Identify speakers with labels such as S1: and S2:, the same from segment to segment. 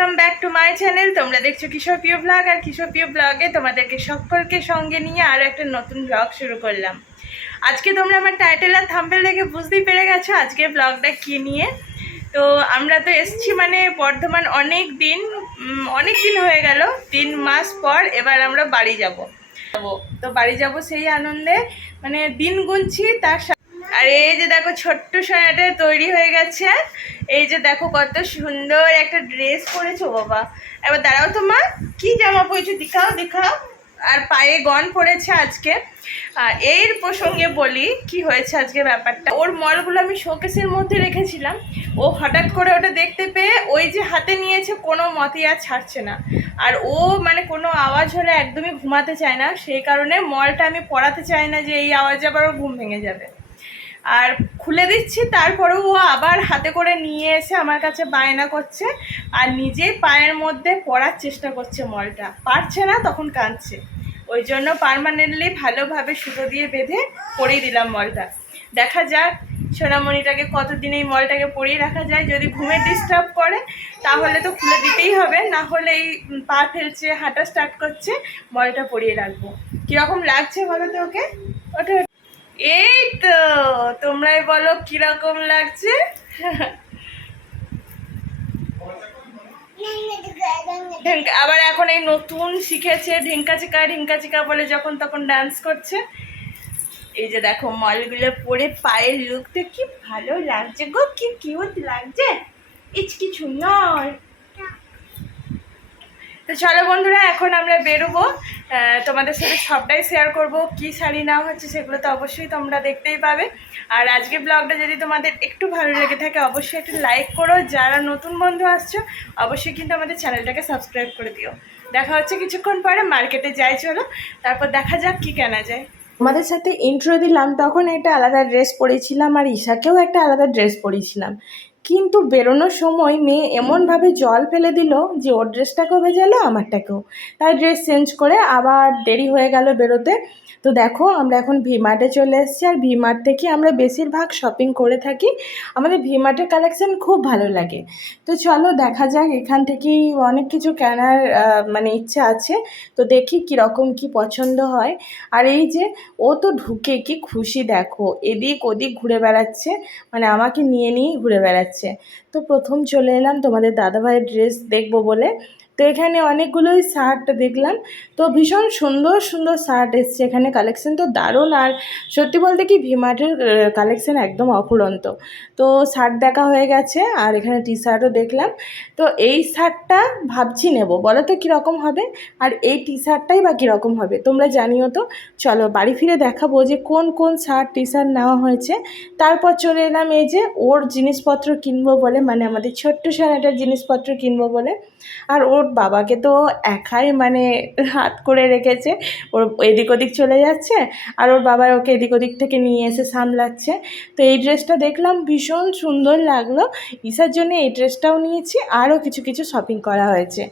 S1: Welcome back to my channel তোমরা দেখছ কিশোর প্রিয় ব্লগ আর কিশোর প্রিয় ব্লগে তোমাদেরকে সকলকে সঙ্গে নিয়ে আরও একটা নতুন ব্লগ শুরু করলাম। আজকে তোমরা আমার টাইটেল আর থাম্বেল দেখে বুঝতেই পেরে গেছো আজকে ব্লগটা কী নিয়ে। তো আমরা তো এসছি মানে বর্ধমান অনেক দিন অনেক দিন হয়ে গেল, তিন মাস পর এবার আমরা বাড়ি যাব। তো বাড়ি যাব সেই আনন্দে মানে দিন গুনছি তার আর এই যে দেখো ছোট্ট সোনাটা তৈরি হয়ে গেছে। এই যে দেখো কত সুন্দর একটা ড্রেস পরেছো বাবা। এবার দাঁড়াও তোমার কি জামা পরেছো? দেখাও দেখাও। আর পায়ে গন পড়েছে আজকে। আর এর প্রসঙ্গে বলি কি হয়েছে আজকে ব্যাপারটা। ওর মলগুলো আমি শোকেসের মধ্যে রেখেছিলাম। ও হঠাৎ করে ওটা দেখতে পেয়ে ওই যে হাতে নিয়েছে, কোনো মতেই আর ছাড়ছে না। আর ও মানে কোনো আওয়াজ হলে একদমই ঘুমাতে চায় না। সেই কারণে মলটা আমি পড়াতে চাই না যে এই আওয়াজে আবার ওর ঘুম ভেঙে যাবে। আর খুলে দিচ্ছি, তারপরেও ও আবার হাতে করে নিয়ে এসে আমার কাছে বায়না করছে আর নিজেই পায়ের মধ্যে পড়ার চেষ্টা করছে মলটা। পারছে না, তখন কাঁদছে। ওই জন্য পারমানেন্টলি ভালোভাবে সুতো দিয়ে বেঁধে পরিয়ে দিলাম মলটা। দেখা যাক সোনামণিটাকে কতদিন এই মলটাকে পরিয়ে রাখা যায়। যদি ঘুমে ডিস্টার্ব করে, তাহলে তো খুলে দিতেই হবে। না হলে এই পা ফেলছে, হাঁটা স্টার্ট করছে, মলটা পরিয়ে রাখব। কীরকম লাগছে বলো তো ওকে? ওটা এই তো তোমরাই বলো কীরকম লাগছে? আবার এখন এই নতুন শিখেছে ঢেঙ্কা চিকা ঢেঙ্কা চিকা বলে যখন তখন ডান্স করছে। এই যে দেখো, মলগুলো পরে পায়ের লুকটা কি ভালো লাগছে গো, কি কিউট লাগছে। ইচ কিছু নয়। তো চলো বন্ধুরা, এখন আমরা বেরোবো। তোমাদের সাথে সবটাই শেয়ার করব। কি শাড়ি নাম হচ্ছে সেগুলো তো অবশ্যই তোমরা দেখতেই পাবে। আর আজকে ব্লগটা যদি তোমাদের একটু ভালো লেগে থাকে, অবশ্যই একটু লাইক করো। যারা নতুন বন্ধু আসছো, অবশ্যই কিন্তু আমাদের চ্যানেলটাকে সাবস্ক্রাইব করে দিও। দেখা হচ্ছে কিছুক্ষণ পরে মার্কেটে যাই চলো। তারপর দেখা যাক কি কেনা যায়। আমাদের সাথে ইন্ট্রো দিলাম, তখন একটা আলাদা ড্রেস পরেছিলাম, আর ঈশাকেও একটা আলাদা ড্রেস পরেছিলাম। কিন্তু বেরোনোর সময় মেয়ে এমনভাবে জল ফেলে দিল যে ওর ড্রেসটাকেও ভেজালো, আমারটাকেও। তাই ড্রেস চেঞ্জ করে আবার দেরি হয়ে গেল বেরোতে। তো দেখো, আমরা এখন ভিমার্টে চলে এসেছি আর ভিমার্ট থেকে আমরা বেশিরভাগ শপিং করে থাকি। আমাদের ভিমার্টের কালেকশন খুব ভালো লাগে। তো চলো, দেখা যাক, এখান থেকেই অনেক কিছু কেনার মানে ইচ্ছা আছে। তো দেখি কীরকম কি পছন্দ হয়। আর এই যে, ও তো ঢুকে কি খুশি, দেখো। এদিক ওদিক ঘুরে বেড়াচ্ছে। মানে আমাকে নিয়ে নিয়েই ঘুরে বেড়াচ্ছে। তো প্রথম চলে এলাম তোমাদের দাদাভাইয়ের ড্রেস দেখব বলে। তো এখানে অনেকগুলোই শার্ট দেখলাম। তো ভীষণ সুন্দর সুন্দর শার্ট এসছে এখানে। কালেকশন তো দারুণ আর সত্যি বলতে কি ভিমার্টের কালেকশন একদম অফুরন্ত। তো শার্ট দেখা হয়ে গেছে আর এখানে টি শার্টও দেখলাম। তো এই শার্টটা ভাবছি নেব। বলো তো কীরকম হবে আর এই টি শার্টটাই বা কীরকম হবে? তোমরা জানিও তো। চলো বাড়ি ফিরে দেখাবো যে কোন কোন শার্ট টি শার্ট নেওয়া হয়েছে। তারপর চলে এলাম এই যে ওর জিনিসপত্র কিনবো বলে মানে আমাদের ছোট্ট সোনাটার জিনিসপত্র কিনবো বলে। আর ওর বাবাকে তো একাই মানে হাত করে রেখেছে। ওর এদিক ওদিক চলে যাচ্ছে আর ওর বাবা ওকে এদিক ওদিক থেকে নিয়ে এসে সামলাচ্ছে। তো এই ড্রেসটা দেখলাম ভীষণ সুন্দর লাগল। ঈশার জন্য এই ড্রেসটাও নিয়েছি, আরও কিছু কিছু শপিং করা হয়েছে।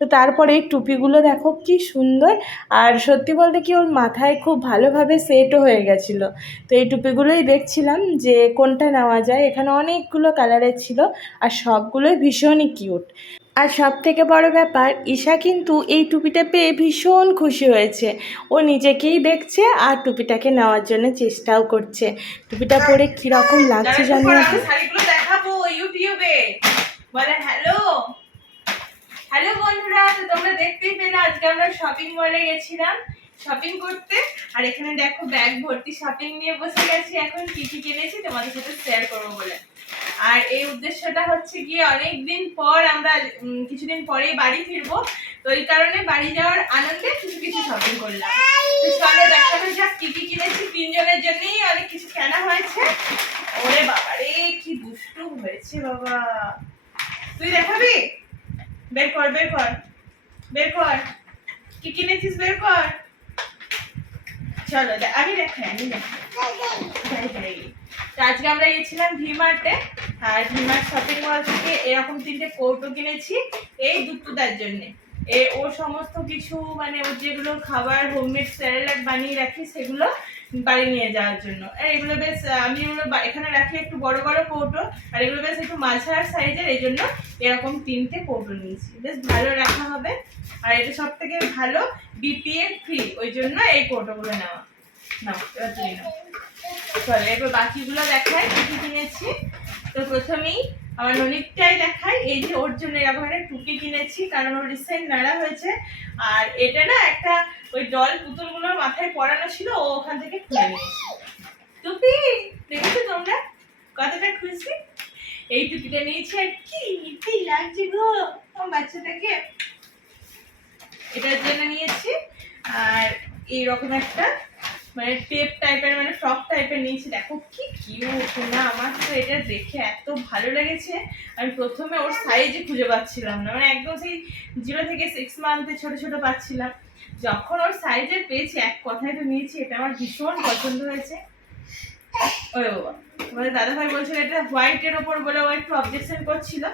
S1: তো তারপরে এই টুপিগুলো দেখো কি সুন্দর। আর সত্যি বলতে কি ওর মাথায় খুব ভালোভাবে সেটও হয়ে গেছিল। তো এই টুপিগুলোই দেখছিলাম যে কোনটা নেওয়া যায়। এখানে অনেকগুলো কালারের ছিল আর সবগুলোই ভীষণই কিউট আর সব থেকে বড় ব্যাপার ঈশা কিন্তু এই টুপিটা পেয়ে ভীষণ খুশি হয়েছে। ও নিজেকেই দেখছে আর টুপিটাকে নেওয়ার জন্য চেষ্টাও করছে। টুপিটা পরে কীরকম লাগছে জানি দেখাবো ইউটিউবে। বলে হ্যালো। হ্যালো বন্ধুরা তো তোমরা দেখতেই পেলে আজকে আমরা শপিং মলে গেছিলাম। শপিং করতে। আর এখানে দেখো ব্যাগ ভর্তি শপিং নিয়ে বসে গেছি। এখন কি কি কিনেছি তোমাদের সাথে শেয়ার করব বলে। আর এই উদ্দেশ্যটা হচ্ছে গিয়ে অনেক দিন পর আমরা কিছুদিন পরেই বাড়ি ফিরবো। তো এই কারণে বাড়ি যাওয়ার আনন্দে কিছু কিছু শপিং করলাম। তো দেখানো যাক কি কি কিনেছি। তিনজনের জন্যই অনেক কিছু কেনা হয়েছে। ওরে বাবা রে, কি দুষ্টু হয়েছে বাবা। তুই দেখাবি? বের কর বের কর। বের কর। কি কিনেছিস বের কর? চলো আমি দেখাই আমি আজকে আমরা গেছিলাম ভিমার্টে। আর ভিমার্ট শপিং মল থেকে এরকম তিনটে কৌটো কিনেছি, এই দুটুদার জন্যে। এ, ও সমস্ত কিছু মানে ওর যেগুলো খাবার হোমমেড স্যারেলাক বানিয়ে রাখি, সেগুলো বাড়ি নিয়ে যাওয়ার জন্য। আর এগুলো বেশ আমি এগুলো এখানে রাখি একটু বড় বড় কৌটো, আর এগুলো বেশ একটু মাঝার সাইজের, এই জন্য এরকম তিনটে কৌটো নিয়েছি। বেশ ভালো রাখা হবে, আর এটা সব থেকে ভালো বিপিএ ফ্রি ওই জন্য এই কৌটোগুলো নেওয়া। নাও চলো এবার বাকিগুলো দেখায় কি কি কিনেছি তো প্রথমেই আমার ননিকটাই দেখাই, এই যে ওর জন্য এরকম টুপি কিনেছি, কারণ ওর রিসেন্ট নাড়া হয়েছে। আর এটা না একটা ওই ডল পুতুলগুলোর মাথায় পরানো ছিল, ও ওখান থেকে খুলে নিয়েছে। টুপি? দেখেছ তোমরা? কতটা খুশি? এই টুপিটা নিয়েছি আর কি কি লাগছে গো আমার বাচ্চাটাকে। এটার জন্য নিয়েছি, আর এইরকম একটা মানে টেপ টাইপের মানে ফ্রক টাইপের নিয়েছি। দেখো কি কিউট না আমার তো এটা দেখে এত ভালো লেগেছে। আমি প্রথমে ওর সাইজে খুঁজে পাচ্ছিলাম না। মানে একদম সেই জিরো থেকে সিক্স মান্থে ছোট ছোট পাচ্ছিলাম। যখন ওর সাইজে পেয়েছি, এক কথায় তো নিয়েছি, এটা আমার ভীষণ পছন্দ হয়েছে। ওরে বাবা। আমাদের দাদা ভাই বলছিল, এটা হোয়াইটের ওপর বলে ও একটু অবজেকশন করছিল।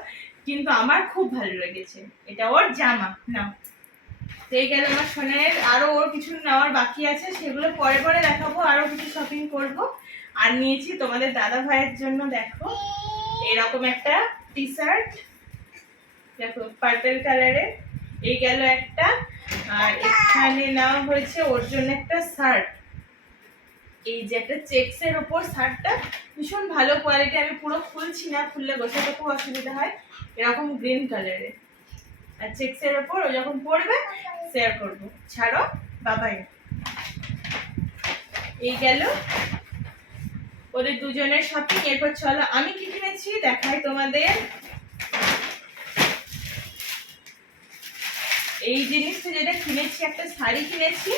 S1: কিন্তু আমার খুব ভালো লেগেছে। এটা ওর জামা। না তো এই গেল আমার সোনের আরও ওর কিছু নেওয়ার বাকি আছে, সেগুলো পরে পরে দেখাবো, আরও কিছু শপিং করব। আর নিয়েছি তোমাদের দাদা ভাইয়ের জন্য, দেখো, এরকম একটা টি শার্ট দেখো পার্পেল কালারের এই গেল একটা, আর এখানে নেওয়া হয়েছে ওর জন্য একটা শার্ট এই যে একটা চেক্সের ওপর শার্টটা ভীষণ ভালো কোয়ালিটি আমি পুরো খুলছি না, খুললে গোছাতে খুব অসুবিধা হয়। এরকম গ্রিন কালারের আর চেক্সের ওপর ও যখন পড়বে শেয়ার করব। ছাড়ো বাবাই এই গেল। ওদের দুজনের শপিং এরপর চলো আমি কি কিনেছি দেখাই তোমাদের। এই জিনিসটা যেটা কিনেছি, একটা শাড়ি কিনেছি।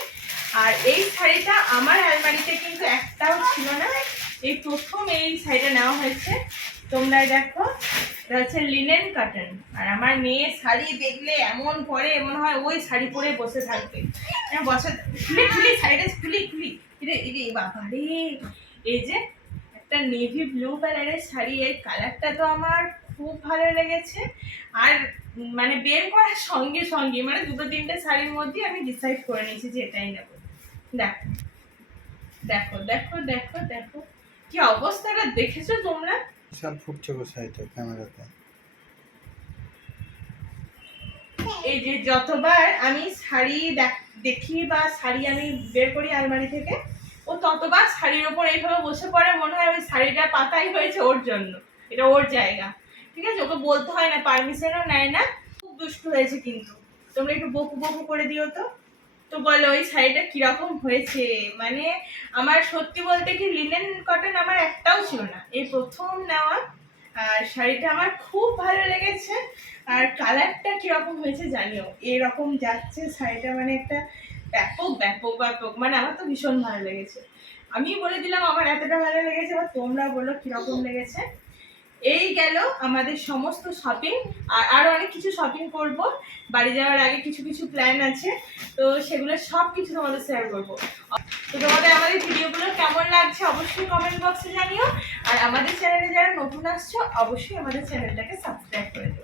S1: আর এই শাড়িটা আমার আলমারিতে কিন্তু একটাও ছিল না। এই প্রথম এই শাড়িটা নেওয়া হয়েছে। তোমরা দেখো। এটা হচ্ছে লিনেন কাটন আর আমার মেয়ে শাড়ি দেখলে এমন পরে, মনে হয় ওই শাড়ি পরে বসে থাকবে। বসে খুলি খুলি শাড়িটা, খুলি খুলি। রে রে বাবা রে এই যে একটা নেভি ব্লু কালারের শাড়ি, এর কালারটা তো আমার খুব ভালো লেগেছে। আর মানে বের করার সঙ্গে সঙ্গে মানে দুটো তিনটে শাড়ির মধ্যে আমি ডিসাইড করে নিয়েছি যে এটাই নেব। দেখো দেখো দেখো দেখো দেখো। কি অবস্থাটা দেখেছ তোমরা?
S2: বিশাল ফুটছে গো সাইডে ক্যামেরাতে।
S1: এই যে যতবার আমি শাড়ি দেখি বা শাড়ি আমি বের করি আলমারি থেকে, ও ততবার শাড়ির ওপর এইভাবে বসে পড়ে মনে হয় ওই শাড়িটা পাতাই হয়েছে ওর জন্য। এটা ওর জায়গা। ঠিক আছে? ওকে বলতে হয় না, পারমিশনও নেয় না। খুব দুষ্টু হয়েছে কিন্তু। তোমরা একটু বকু বকু করে দিও তো। তো বলো ওই শাড়িটা কীরকম হয়েছে? মানে আমার সত্যি বলতে কি লিনেন কটন আমার একটাও ছিল না। এই প্রথম নেওয়া, আর শাড়িটা আমার খুব ভালো লেগেছে। আর কালারটা কীরকম হয়েছে জানিও। এরকম যাচ্ছে শাড়িটা মানে একটা ব্যাপক ব্যাপক ব্যাপক। মানে আমার তো ভীষণ ভালো লেগেছে। আমি বলে দিলাম আমার এতটা ভালো লেগেছে, বা তোমরা বলো কীরকম লেগেছে। এই গেল আমাদের সমস্ত শপিং আর আরও অনেক কিছু শপিং করব। বাড়ি যাওয়ার আগে কিছু কিছু প্ল্যান আছে। তো সেগুলো সব কিছু তোমাদের শেয়ার করব। তো তোমাদের আমাদের ভিডিওগুলো কেমন লাগছে অবশ্যই কমেন্ট বক্সে জানিও। আর আমাদের চ্যানেলে যারা নতুন আসছো, অবশ্যই আমাদের চ্যানেলটাকে সাবস্ক্রাইব করে দেবে